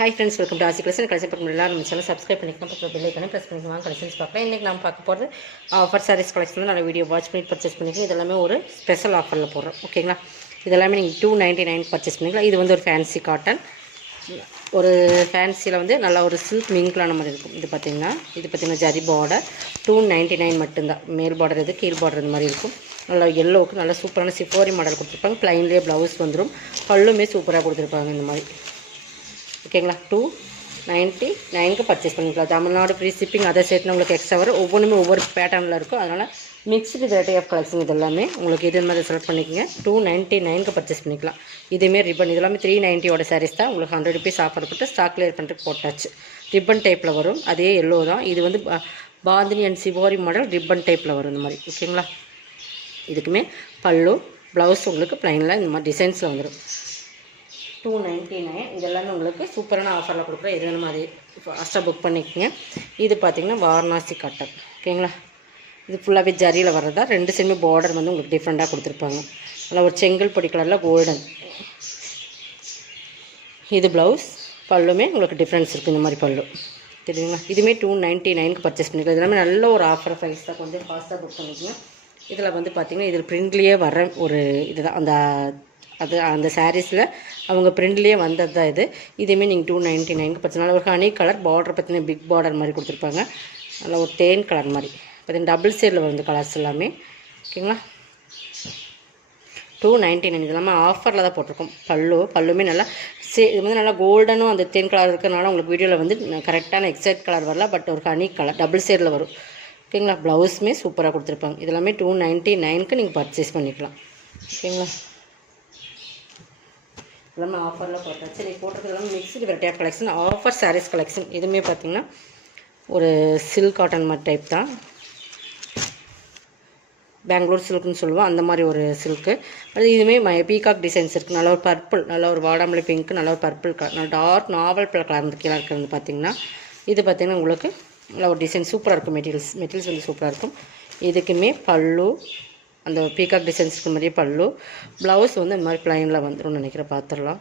Hi friends, welcome to ஆசி collection. Collection பார்க்க முடியல நம்ம சேனல் சப்ஸ்கிரைப் பண்ணிக்கலாம், பக்கத்தில் பெல் ஐக்கானே ப்ரெஸ் பண்ணிக்கலாம். கலெக்ஷன்ஸ் பார்க்கலாம். இன்றைக்கி நம்ம பார்க்க போகிறது ஆஃபர் சாரீஸ் கலெக்ஷன். நல்ல வீடியோ வாட்ச் பண்ணி பர்ச்சேஸ் பண்ணிக்கலாம். இதெல்லாமே ஒரு ஸ்பெஷல் ஆஃபரில் போடுறோம், ஓகேங்களா. இதெல்லாமே நீங்கள் 299 பர்ச்சேஸ் பண்ணிக்கலாம். இது வந்து ஒரு ஃபேன்சி காட்டன், ஒரு ஃபேன்சியில் வந்து நல்லா ஒரு சில்க் மிங்க்லான மாதிரி இருக்கும். இது பார்த்திங்கன்னா ஜரி பார்டர் 299 மட்டும்தான். மேல் பார்டர் இது, கீழ் பார்டர் இந்த மாதிரி இருக்கும். நல்லா எல்லோவுக்கு நல்லா சூப்பரான சிஃபோரி மாடல் கொடுத்துருப்பாங்க. ப்ளைன்லேயே ப்ளவுஸ் வந்துடும். பல்லுமே சூப்பராக கொடுத்துருப்பாங்க இந்த மாதிரி, ஓகேங்களா. 299க்கு பர்ச்சேஸ் பண்ணிக்கலாம். தமிழ்நாடு ஃப்ரீ ஷிப்பிங், அதை சேர்த்து உங்களுக்கு எக்ஸ்ட்ரா வரும். ஒவ்வொன்றுமே ஒவ்வொரு பேட்டர்னில் இருக்கும். அதனால் மிக்ஸ்டு வெரைட்டி ஆஃப் கலெக்ஷன். இது எல்லாமே உங்களுக்கு இது மாதிரி செலக்ட் பண்ணிக்கோங்க. 299க்கு பர்ச்சேஸ் பண்ணிக்கலாம். இதுமாரி ரிப்பன், இது எல்லாமே 390 சாரீஸ் தான். உங்களுக்கு 100 ருபீஸ் ஆஃபர் போட்டு ஸ்டாக் கிளியர் பண்ணுறதுக்கு போட்டாச்சு. ரிப்பன் டைப்பில் வரும். அதே எல்லோ தான். இது வந்து பாந்தினி அண்ட் சிவோரி மாடல் ரிப்பன் டைப்பில் வரும் இந்த மாதிரி, ஓகேங்களா. இதுக்குமே பல்லு ப்ளவுஸ் உங்களுக்கு ப்ளைனில் இந்த மாதிரி டிசைன்ஸில் வந்துடும். 299. இதெல்லாமே உங்களுக்கு சூப்பரான ஆஃபரில் கொடுக்குறேன். இது வேணுமா அது ஃபாஸ்ட்டாக புக் பண்ணிக்கோங்க. இது பார்த்திங்கன்னா வாரணாசி காட்டன், ஓகேங்களா. இது ஃபுல்லாகவே ஜரியில் வர்றதா. ரெண்டு சைடுமே பார்டர் வந்து உங்களுக்கு டிஃப்ரெண்ட்டாக கொடுத்துருப்பாங்க. அதில் ஒரு செங்கல் பொடி கலரில் கோல்டன். இது ப்ளவுஸ், பல்லுமே உங்களுக்கு டிஃப்ரென்ஸ் இருக்குது. இந்த மாதிரி பல்லு தெரியுங்களா. இதுவுமே 299க்கு பர்ச்சேஸ் பண்ணிக்கலாம். இது எல்லாமே நல்ல ஒரு ஆஃபர் ப்ரைஸ் தான். கொஞ்சம் ஃபாஸ்ட்டாக புக் பண்ணிக்கோங்க. இதில் வந்து பார்த்திங்கன்னா இதில் பிரிண்ட்லேயே வர ஒரு இதுதான் அந்த சாரீஸில் அவங்க பிரிண்ட்லேயே வந்தது தான் இது. இதுவுமே நீங்கள் 299க்கு பர்ச்சேஸ். ஒரு ஹனி கலர் பார்டர் பார்த்திங்கன்னா பிக் பார்டர் மாதிரி கொடுத்துருப்பாங்க. நல்லா ஒரு தேன் கலர் மாதிரி பார்த்திங்கன்னா டபுள் ஷேடில் வந்து கலர்ஸ் எல்லாமே, ஓகேங்களா. 299. இது எல்லாமே ஆஃபரில் தான் போட்டிருக்கோம். பல்லுமே நல்லா இது வந்து நல்லா கோல்டனும் அந்த தேன் கலர் இருக்கிறனால உங்களுக்கு வீடியோவில் வந்து கரெக்டான எக்ஸாக்ட் கலர் வரல. பட் ஒரு ஹனி கலர் டபுள் ஷேடில் வரும், ஓகேங்களா. ப்ளவுஸுமே சூப்பராக கொடுத்துருப்பாங்க. இது எல்லாமே 299க்கு நீங்கள் பர்ச்சேஸ் பண்ணிக்கலாம், ஓகேங்களா. எல்லாமே ஆஃபரில் போட்டாச்சு. நீ போட்டிருக்கிறது எல்லாமே mixed variety of collection, offer sarees collection. இதுவுமே பார்த்திங்கன்னா ஒரு சில்க் காட்டன் மாதிரி டைப் தான். பெங்களூர் சில்க்குன்னு சொல்லுவோம், அந்த மாதிரி ஒரு சில்க்கு. அது இதுவுமே பீகாக் டிசைன்ஸ் இருக்குது. நல்ல ஒரு பர்பிள், நல்ல ஒரு வாடாமல்லி பிங்க்கு, நல்ல ஒரு பர்பிள் கலர், நல்ல டார்க் நாவல் கலர் அந்த கீழே இருக்கிறது பார்த்திங்கன்னா. இது பார்த்திங்கன்னா உங்களுக்கு நல்ல ஒரு டிசைன் சூப்பராக இருக்கும். மெட்டீரியல்ஸ் வந்து சூப்பராக இருக்கும். இதுக்குமே பல்லு அந்த பீகாக் டிசைன்ஸுக்கு மாதிரியே பல்லு, ப்ளவுஸ் வந்து இந்த மாதிரி ப்ளைனில் வந்துடும் நினைக்கிறேன். பார்த்துடலாம்.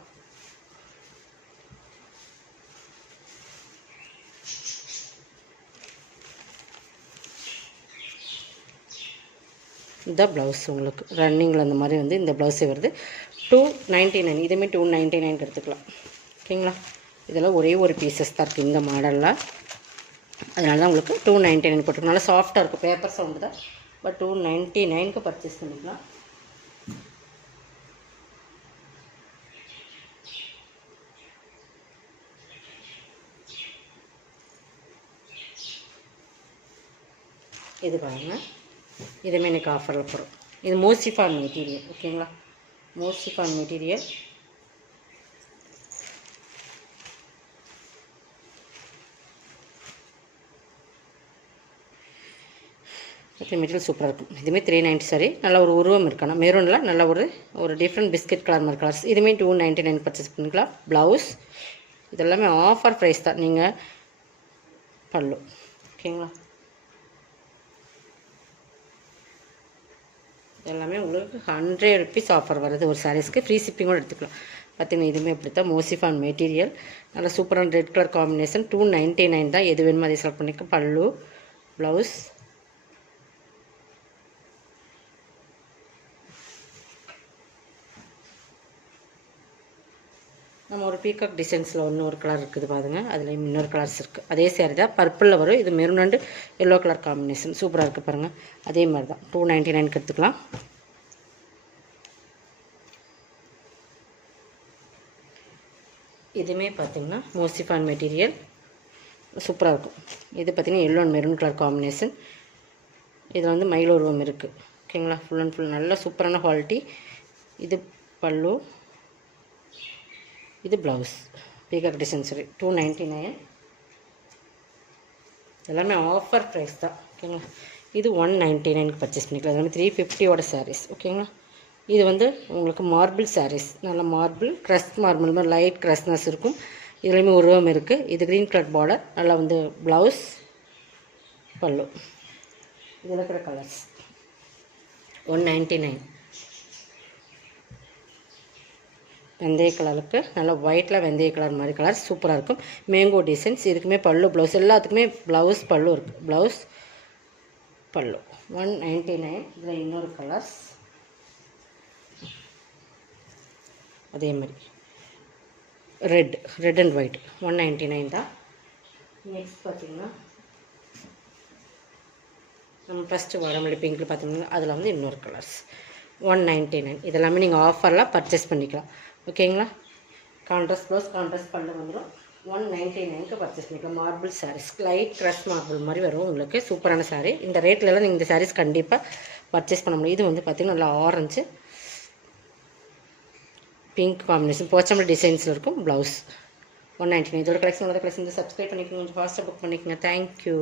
இந்த ப்ளவுஸ் உங்களுக்கு ரன்னிங்கில் அந்த மாதிரி வந்து இந்த ப்ளவுஸே வருது. 299. இதுவுமே 299 எடுத்துக்கலாம், ஓகேங்களா. இதெல்லாம் ஒரே ஒரு பீசஸ் தான் இருக்குது இந்த மாடலில். அதனால தான் உங்களுக்கு 299 போட்டிருக்கோம். நல்லா சாஃப்டாக இருக்கும், பேப்பர் சவுண்டு தான். பட் 299க்கு பர்ச்சேஸ் பண்ணிக்கலாம். இது பாருங்கள், இதுவுமே எனக்கு ஆஃபரில் போகிறோம். இது மோசிஃபான் மெட்டீரியல், ஓகேங்களா. மோசிஃபான் மெட்டீரியல். மெட்டீரியல் சூப்பராக இருக்கும். இதுவுமே 390 சாரி. நல்ல ஒரு உருவம் இருக்கானா மெரூனில் நல்ல ஒரு டிஃப்ரெண்ட் பிஸ்கட் கலர் மாதிரி கலர்ஸ். இதுவுமே 299 பர்ச்சேஸ் பண்ணிக்கலாம். ப்ளவுஸ் இதெல்லாமே ஆஃபர் ப்ரைஸ் தான். நீங்கள் பல்லு, ஓகேங்களா. எல்லாமே உங்களுக்கு 100 ருபீஸ் ஆஃபர் வருது ஒரு சாரீஸ்க்கு. ஃப்ரீ ஷிப்பிங்கோடு எடுத்துக்கலாம். பார்த்திங்கன்னா இதுவுமே இப்படி தான் மோசிஃபான் மெட்டீரியல். நல்ல சூப்பரான ரெட் கலர் காம்பினேஷன். 299 தான். எது வேணுமோ அதை செலக்ட் பண்ணிக்க. பல்லு ப்ளவுஸ் நம்ம ஒரு பீகாக் டிசைன்ஸில் ஒரு கலர் இருக்குது பாருங்க. அதில் இன்னொரு கலர்ஸ் இருக்குது. அதே சேரீ தான், பர்பிளில் வரும். இது maroon and yellow colour combination சூப்பராக இருக்குது பாருங்கள். அதே மாதிரி தான் 299க்கு எடுத்துக்கலாம். இதுவுமே பார்த்திங்கன்னா மோசிஃபான் மெட்டீரியல் சூப்பராக இருக்கும். இது பார்த்திங்கன்னா yellow and maroon colour combination. இதில் வந்து மயில் உருவம் இருக்குது, ஓகேங்களா. ஃபுல் அண்ட் ஃபுல் நல்ல சூப்பரான குவாலிட்டி. இது பல்லு, இது ப்ளவுஸ் பீகாக் டிசைன்ஸ் 299. எல்லாமே ஆஃபர் ப்ரைஸ் தான், ஓகேங்களா. இது 199க்கு பர்ச்சேஸ் பண்ணிக்கலாம். எல்லாமே 350 சாரீஸ், ஓகேங்களா. இது வந்து உங்களுக்கு மார்பிள் சாரீஸ். நல்ல மார்பிள் க்ரஷ் மார்பிள் மாதிரி லைட் க்ரஷ்னஸ் இருக்கும். இதுலேயுமே உருவம் இருக்குது. இது க்ரீன் கலர் பார்டர். நல்லா வந்து ப்ளவுஸ் பல்லு. இதில் இருக்கிற கலர்ஸ் 199. வெந்தய கலருக்கு நல்லா ஒயிட்டில் வெந்தய கலர் மாதிரி கலர் சூப்பராக இருக்கும். Mango designs. இதுக்குமே பல்லு ப்ளவுஸ் எல்லாத்துக்குமே ப்ளவுஸ் பல்லு இருக்குது. ப்ளவுஸ் பல்லு 199. இதில் இன்னொரு கலர்ஸ் அதே மாதிரி ரெட் அண்ட் ஒயிட் 199 தான். நெக்ஸ்ட் பார்த்திங்கன்னா நம்ம ஃபஸ்ட்டு வடமல்லி பிங்க்கில் பார்த்தீங்கன்னா அதில் வந்து இன்னொரு கலர்ஸ் 199. இதெல்லாமே நீங்கள் ஆஃபரில் பர்ச்சேஸ் பண்ணிக்கலாம். ஓகேங்களா? கான்ட்ராஸ்ட் ப்ளவுஸ் கான்ட்ராஸ்ட் பல்லு வந்துடும். 199க்கு பர்ச்சேஸ் பண்ணிக்கலாம். Marble sarees light crush marble மாதிரி வரும் உங்களுக்கு. சூப்பரான சாரீ. இந்த ரேட்லலாம் நீங்கள் இந்த சாரீஸ் கண்டிப்பாக பர்ச்சேஸ் பண்ண முடியும். இது வந்து பார்த்திங்கன்னா நல்லா ஆரஞ்சு பிங்க் காம்பினேஷன் போச்சம்பள்ளி டிசைன்ஸில் இருக்கும். ப்ளவுஸ் 199. இதோட கலெக்ஷன் சப்ஸ்கிரைப் பண்ணிக்கணும். கொஞ்சம் ஃபாஸ்ட்டாக புக் பண்ணிக்கோங்க. தேங்க்யூ.